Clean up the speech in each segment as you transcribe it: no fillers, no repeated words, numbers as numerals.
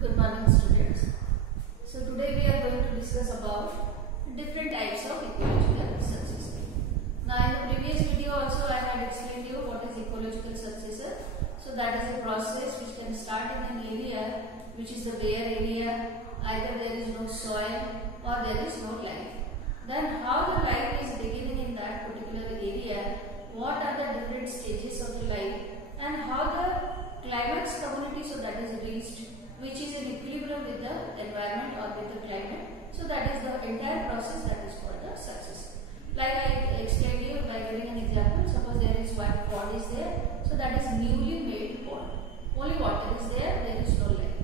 Good morning, students. So today we are going to discuss about different types of ecological succession. Now in the previous video also I had explained you what is ecological succession. So that is a process which can start in an area which is a bare area, either there is no soil or there is no life. Then how the life is beginning in that particular area, what are the different stages of the life, and how the climax community, so that is reached, which is in equilibrium with the environment or with the climate. So that is the entire process that is called the success. Like I explained you by giving an example. Suppose there is one pond is there, so that is newly made pond. Only water is there, there is no life.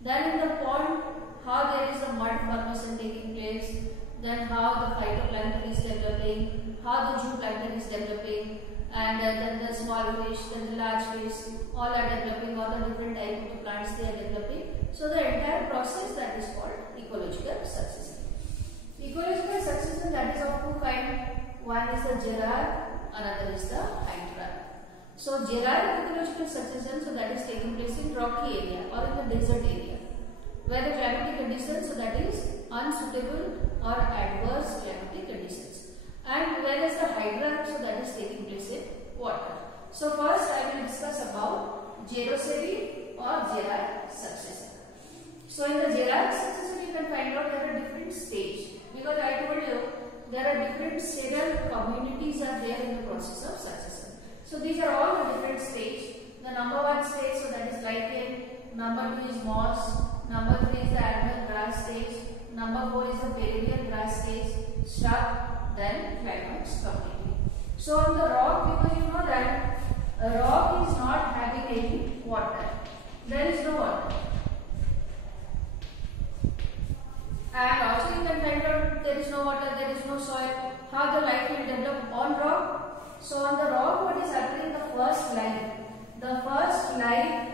Then in the pond, how there is a mud formation taking place, then how the phytoplankton is developing, how the zooplankton is developing, and then the small fish, then the large fish, all are developing, all the different types of plants they are developing. So the entire process that is called ecological succession. Ecological succession, that is of two kinds. One is the Gerard, another is the Hydrarch. So Gerard ecological succession, so that is taking place in rocky area or in the desert area, where the climatic conditions, so that is unsuitable or adverse climatic conditions. And whereas the Hydrarch, so that is taking place in water. So first I will discuss about Xerosarid or Gerard succession. So in the Gerard succession you can find out there are different stages, because I told you there are different sterile communities are there in the process of succession. So these are all the different stages. The number one stage, so that is lichen, number two is moss, number three is the annual grass stage, number four is the perennial grass stage, shrub, then climax community. So on the rock, because you know that a rock is not having any water, there is no water, and also you can find out there is no water, there is no soil, how the life will develop on rock. So on the rock, what is happening, the first line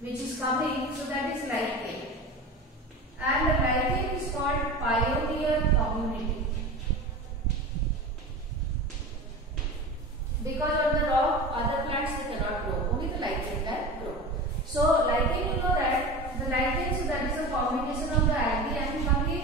which is coming, so that is lichen, and the lichen is called pioneer community, because on the rock other plants they cannot grow, only the lichen can grow. So lichen, you know that the lichen, so that is a combination of the algae and fungi.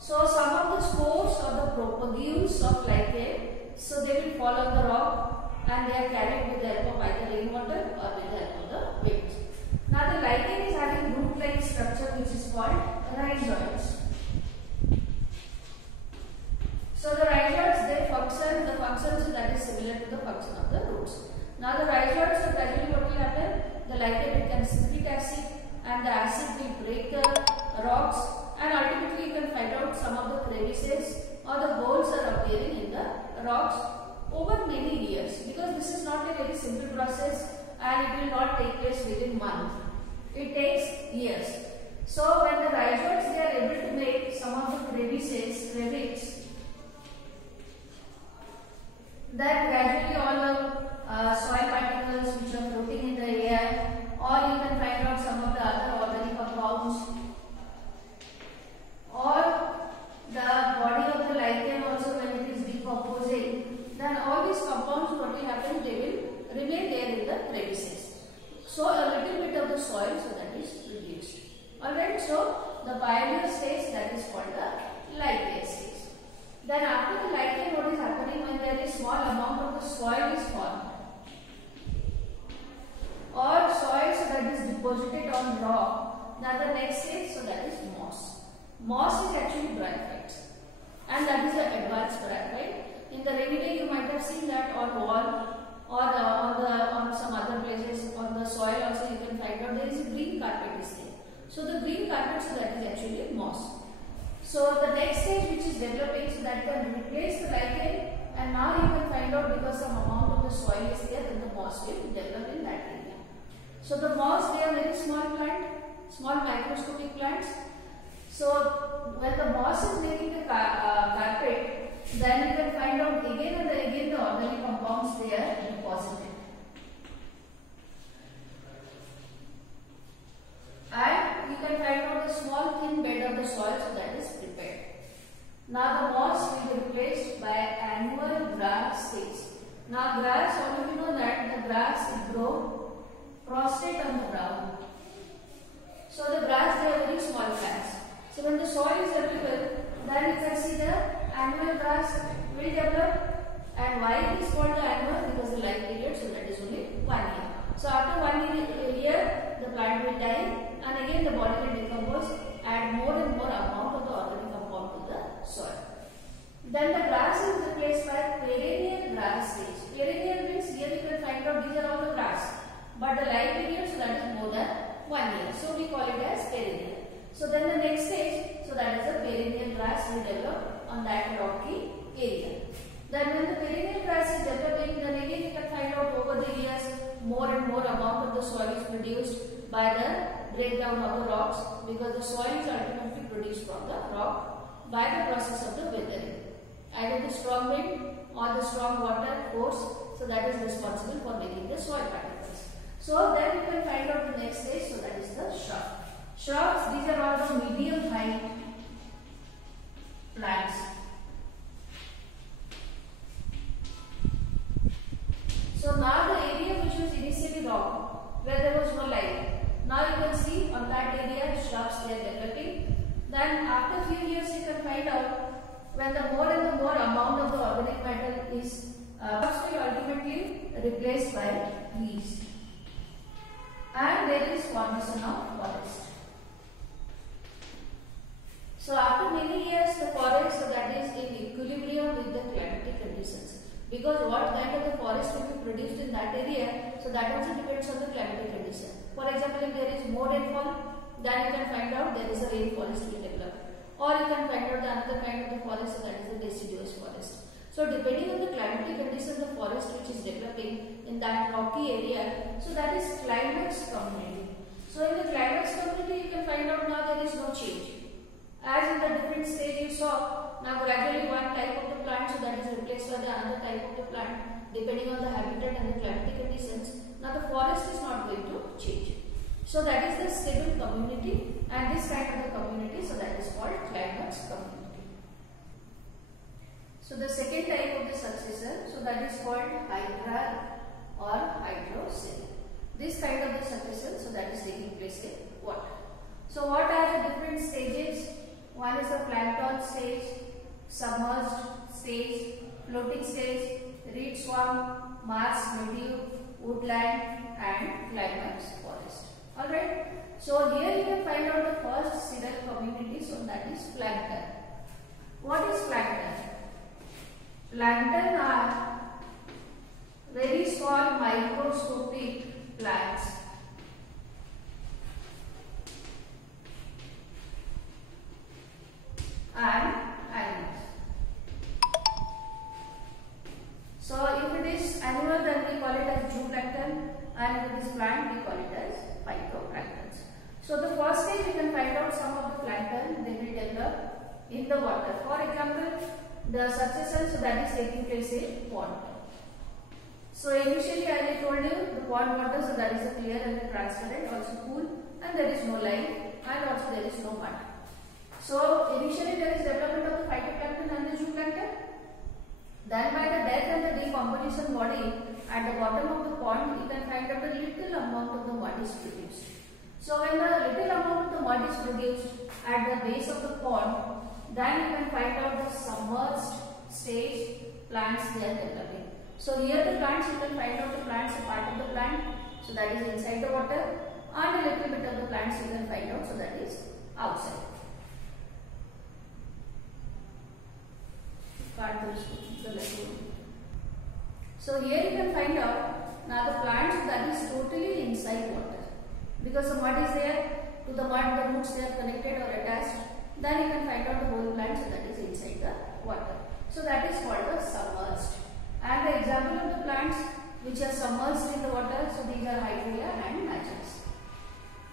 So some of the spores or the propagules of lichen, so they will fall on the rock and they are carried with the help of either rainwater or with the help of the wind. Now the lichen is having root-like structure which is called rhizoids. So the rhizoids, they function, the function, so that is similar to the function of the roots. Now the rhizoids, so gradually what will happen, the lichen becomes citric acid and the acid will break the rocks, and ultimately you can find out some of the crevices or the holes are appearing in the rocks over many years, because this is not a very simple process and it will not take place within months. It takes years. So when the rhizoids, they are able to make some of the crevices, then gradually all the soil particles which are floating in the air, or you can find out some of the other organic compounds, or the body of the lichen also when it is decomposing, then all these compounds, what will happen, they will remain there in the crevices. So a little bit of the soil, so that is reduced. Alright, so the pioneer stage, that is called the lichen stage. Then after the lichen, what is happening, when there is small amount of the soil is formed, or soil, so that is deposited on rock, now the next stage, so that is moss. Moss is actually bryophytes, and that is the advanced bryophyte. In the rainy day, you might have seen that on wall or on some other places on the soil also you can find out there is a green carpet is there. So the green carpet, so that is actually moss. So the next stage which is developing, so that can replace the lichen, and now you can find out because some amount of the soil is there, then the moss will develop in that area. So the moss, they are very small plant, small microscopic plants. So when the moss is making the carpet, then you can find out again and again the organic compounds they are deposited. And you can find out the small thin bed of the soil, so that is prepared. Now the moss will be replaced by annual grass stage. Now grass, all of you know that the grass it grows prostrate on the ground. So the grass, they are very small plants. So when the soil is available, then you can see the annual grass will develop. And why it is called the annual? Because the life period, so that is only 1 year. So after 1 year, the plant will die, and again the body will decompose, add more and more amount of the organic compound to the soil. Then the grass is replaced by perennial grass stage. Perennial means here you can find out these are all the grass, but the life period, so that is more than 1 year. So we call it as perennial. So then the next stage, so that is the perennial grass will develop on that rocky area. Then when the perennial grass is developing, then again you can find out over the years more and more amount of the soil is produced by the breakdown of the rocks, because the soil is ultimately produced from the rock by the process of the weathering. Either the strong wind or the strong water force, so that is responsible for making the soil particles. So then you can find out the next stage, so that is the shrub. Shrubs, these are all the medium height plants. So now the area which was initially rock, where there was no life, now you can see on that area shrubs they are developing. Then after few years you can find out when the more and the more amount of the organic matter is shrubs will ultimately replaced by leaves. And there is formation of forest. So after many years the forest, so that is in equilibrium with the climatic conditions. Because what kind of the forest will be produced in that area, so that also depends on the climatic condition. For example, if there is more rainfall, then you can find out there is a rainforest will develop. Or you can find out the another kind of the forest, so that is the deciduous forest. So depending on the climatic condition, the forest which is developing in that rocky area, so that is climax community. So in the climax community, you can find out now there is no change. As in the different stage you saw, now gradually one type of the plant, so that is replaced by the another type of the plant, depending on the habitat and the climatic conditions. Now the forest is not going to change. So that is the stable community, and this kind of the community, so that is called climax community. So the second type of the successor, so that is called hydral or hydrocele. This kind of the succession, so that is taking place in water. So what are the different stages? One is the plankton stage, submerged stage, floating stage, reed swamp, marsh meadow, woodland, and climax forest. Alright. So here you can find out the first seral community, so that is plankton. What is plankton? Plankton are very small microscopic plants. And animals. So if it is animal, then we call it as zooplankton, and if it is plant, we call it as phytoplankton. So the first stage we can find out some of the plankton they will develop in the water. For example, the succession, so that is taking place in pond. So initially as I told you, the pond water, so that is a clear and a transparent, also cool, and there is no life, and also there is no mud. So initially there is development of the phytoplankton and the zooplankton. Then by the death and the decomposition body at the bottom of the pond, you can find out a little amount of the mud is produced. So when the little amount of the mud is produced at the base of the pond, then you can find out the submerged stage plants they are developing. So here the plants, you can find out the plants, a part of the plant, so that is inside the water, and a little bit of the plants you can find out, so that is outside. So here you can find out now the plants that is totally inside water, because the mud is there, to the mud the roots they are connected or attached, then you can find out the whole plant, so that is inside the water. So that is called the submerged. And the example of the plants which are submerged in the water, so these are hydrilla and matches.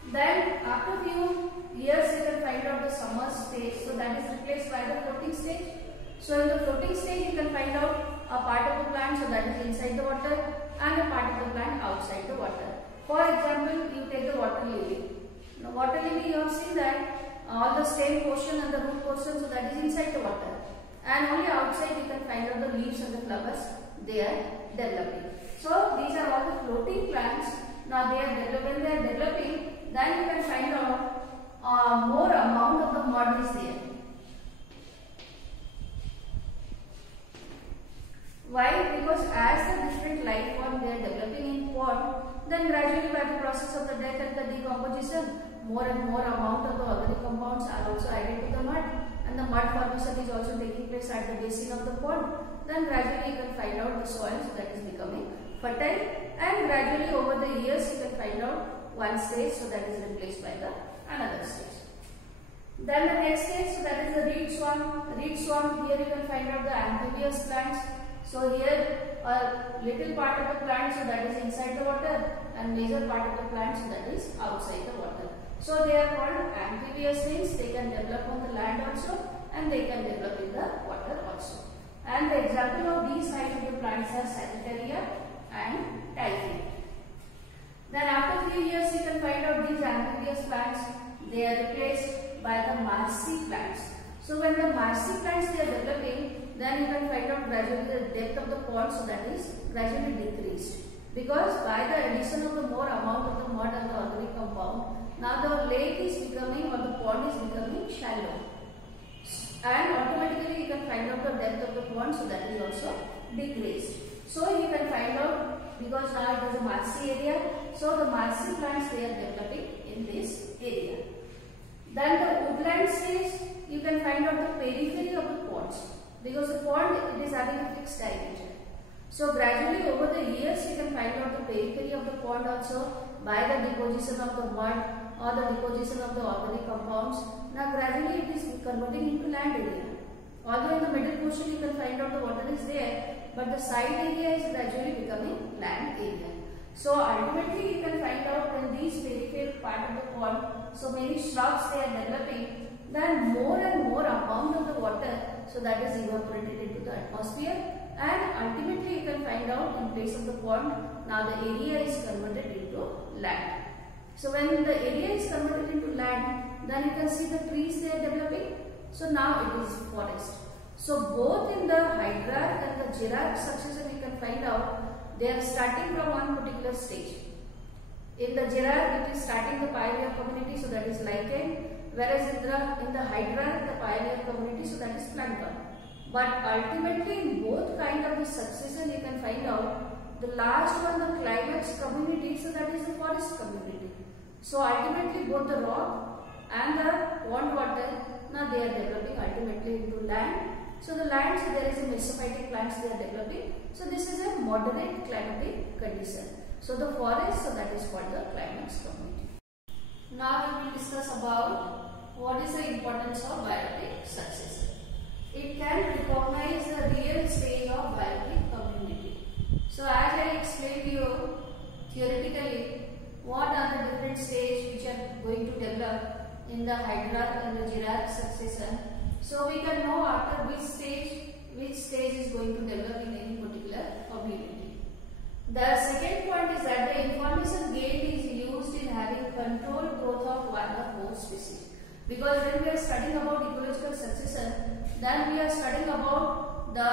Then after few years you can find out the submerged stage, so that is replaced by the floating stage. So in the floating stage you can find out a part of the plant, so that is inside the water, and a part of the plant outside the water. For example, you take the water lily. Now water lily, you have seen that all the stem portion and the root portion, so that is inside the water, and only outside you can find out the leaves and the flowers, they are developing. So these are all the floating plants. Now when they are developing, then you can find out more amount of the mud is there. Why? Because as the different life form they are developing in pond, then gradually by the process of the death and the decomposition, more and more amount of the organic compounds are also added to the mud, and the mud formation is also taking place at the basin of the pond. Then gradually you can find out the soil, so that is becoming fertile, and gradually over the years you can find out one stage, so that is replaced by the another stage. Then the next stage, so that is the reed swarm. Reed swarm, here you can find out the amphibious plants. So here a little part of the plant, so that is inside the water, and major part of the plant, so that is outside the water. So they are called amphibious, means they can develop on the land also and they can develop in the water also. And the example of these kinds of the plants are Sagittaria and Typhi. Then after 3 years you can find out these amphibious plants, they are replaced by the marsi plants. So when the marsi plants they are developing, then you can find out gradually the depth of the pond, so that is gradually decreased. Because by the addition of the more amount of the mud and the organic compound, now the lake is becoming, or the pond is becoming shallow. And automatically you can find out the depth of the pond, so that is also decreased. So you can find out, because now it is a marsi area, so the marsi plants they are developing in this area. Then the woodland stage, you can find out the periphery of the ponds, because the pond it is having a fixed diameter. So gradually over the years you can find out the periphery of the pond also by the deposition of the mud or the deposition of the organic compounds. Now gradually it is converting into land area. Although in the middle portion you can find out the water is there, but the side area is gradually becoming land area. So ultimately you can find out when these peripheral part of the pond, so many shrubs they are developing, then more and more amount of the water, so that is evaporated into the atmosphere, and ultimately you can find out in place of the pond, now the area is converted into land. So when the area is converted into land, then you can see the trees they are developing. So now it is forest. So both in the hierarch and the hierarch succession you can find out they are starting from one particular stage. In the hierarch it is starting the pioneer community, so that is lichen, whereas in the hierarch the pioneer community, so that is plankton. But ultimately in both kind of the succession you can find out the last one, the climax community, so that is the forest community. So ultimately both the rock and the pond water, now they are developing ultimately into land. So the land, so there is a mesophytic plants they are developing. So this is a moderate climatic condition. So the forest, so that is called the climax community. Now we will discuss about what is the importance of biotic succession. It can recognize the real stage of biotic community. So as I explained to you theoretically, what are the different stages which are going to develop in the hierarch and the hierarch succession. So we can know after which stage is going to develop in any particular community. The second point is that the information gained is used in having controlled growth of one or more species. Because when we are studying about ecological succession, then we are studying about the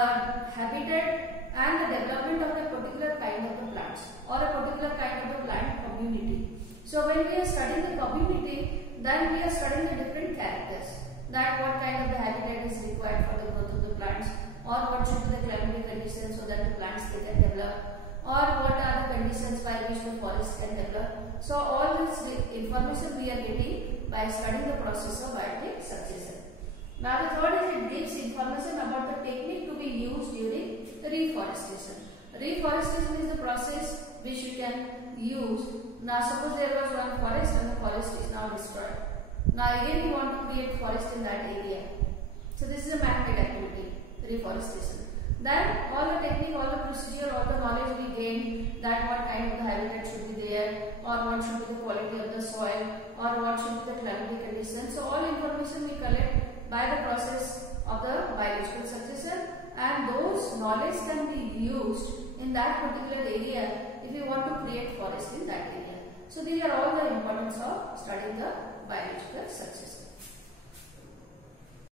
habitat and the development of a particular kind of the plants or a particular kind of the plant community. So when we are studying the community, then we are studying the different characters, that what kind of the habitat is required for the growth of the plants, or what should be the climatic conditions so that the plants they can develop, or what are the conditions by which the forest can develop. So all this information we are getting by studying the process of biotic succession. Now the third is it gives information about the technique to be used during reforestation. Reforestation is the process which you can use. Now suppose there was one forest and the forest is now destroyed. Now again we want to create forest in that area. So this is a man-made activity, reforestation. Then all the technique, all the procedure, all the knowledge we gain, that what kind of the habitat should be there, or what should be the quality of the soil, or what should be the climatic conditions. So all information we collect by the process of the biological succession, and those knowledge can be used in that particular area if you want to create forest in that area. So these are all the importance of studying the biological succession.